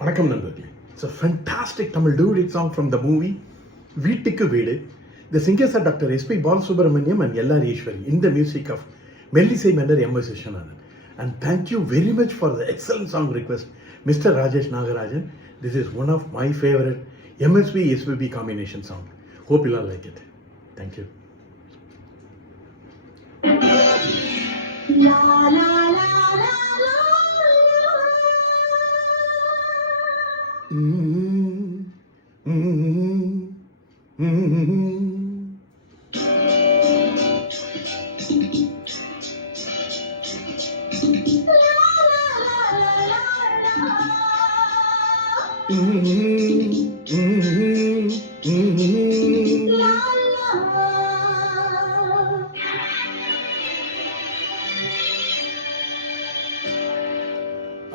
வணக்கம் நண்பர்களே. It's a fantastic Tamil duet song from the movie வீட்டுக்கு வீடு. The singers are Dr. S.P. Balasubramaniam and L.R. Eshwari in the music of Mellisai Mannar M.S. Vishwanathan. And thank you very much for the excellent song request, Mr. Rajesh Nagarajan. This is one of my favorite MSV-SVB combination song. Hope you all like it. Thank you. La la la la la.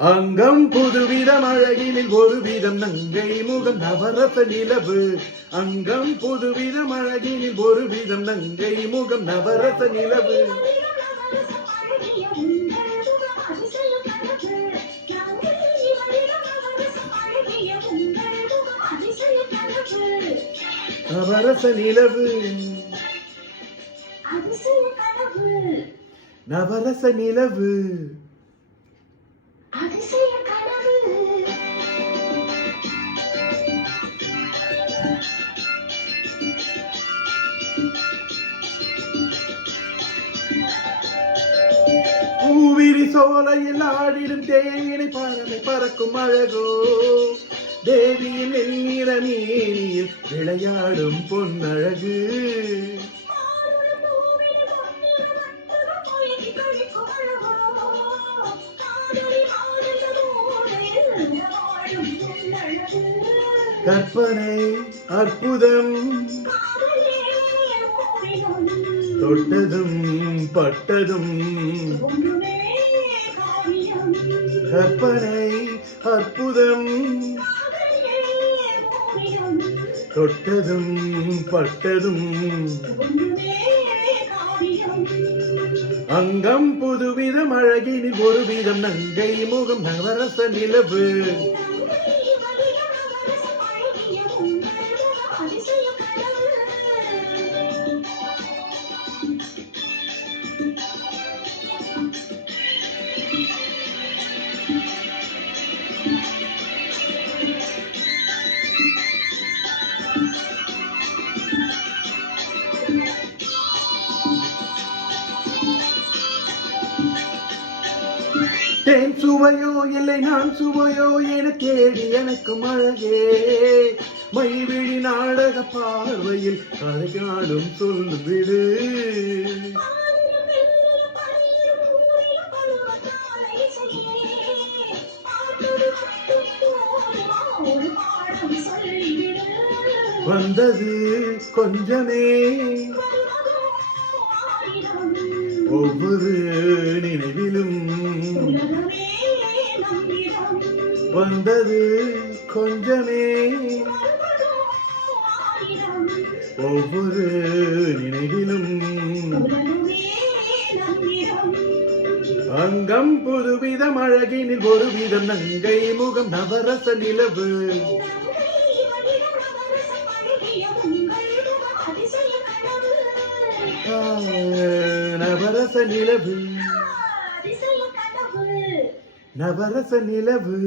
அங்கம் புதுவிதம் அழகினில் ஒரு விதம் நங்கை முகம் நவரச நிலவு. அங்கம் புதுவிதம் அழகினில் ஒரு விதம் நங்கை முகம் நவரச நிலவு. நவரச நிலவு நவரச நிலவு. பூவிரி சோலையில் ஆடிடும் தேயிலை பறவை பறக்கும் அழகோ. தேவியின் நெல்லிர மேனியில் விளையாடும் பொன்னழகு. கற்பனை அற்புதம் தொட்டதும் பட்டதும். கற்பனை அற்புதம் தொட்டதும் பட்டதும். அங்கம் புதுவிதம் அழகினில் ஒரு விதம் நங்கை முகம் நவரச நிலவு. தேன் சுவையோ இல்லை நான் சுவையோ என தேடி எனக்கும் அழகே. மைவிழி நாடக பார்வையில் கதைகாலும் சொல்லுவிடு. வந்தது கொஞ்சமே ஒவ்வொரு நினைவிலும். வந்தது கொஞ்சமே ஒவ்வொரு நினைவிலும். அங்கம் புதுவிதம் அழகினில் ஒரு விதம் நங்கை முகம் நவரச நிலவு. நவரச நிலவு நவரச நிலவு.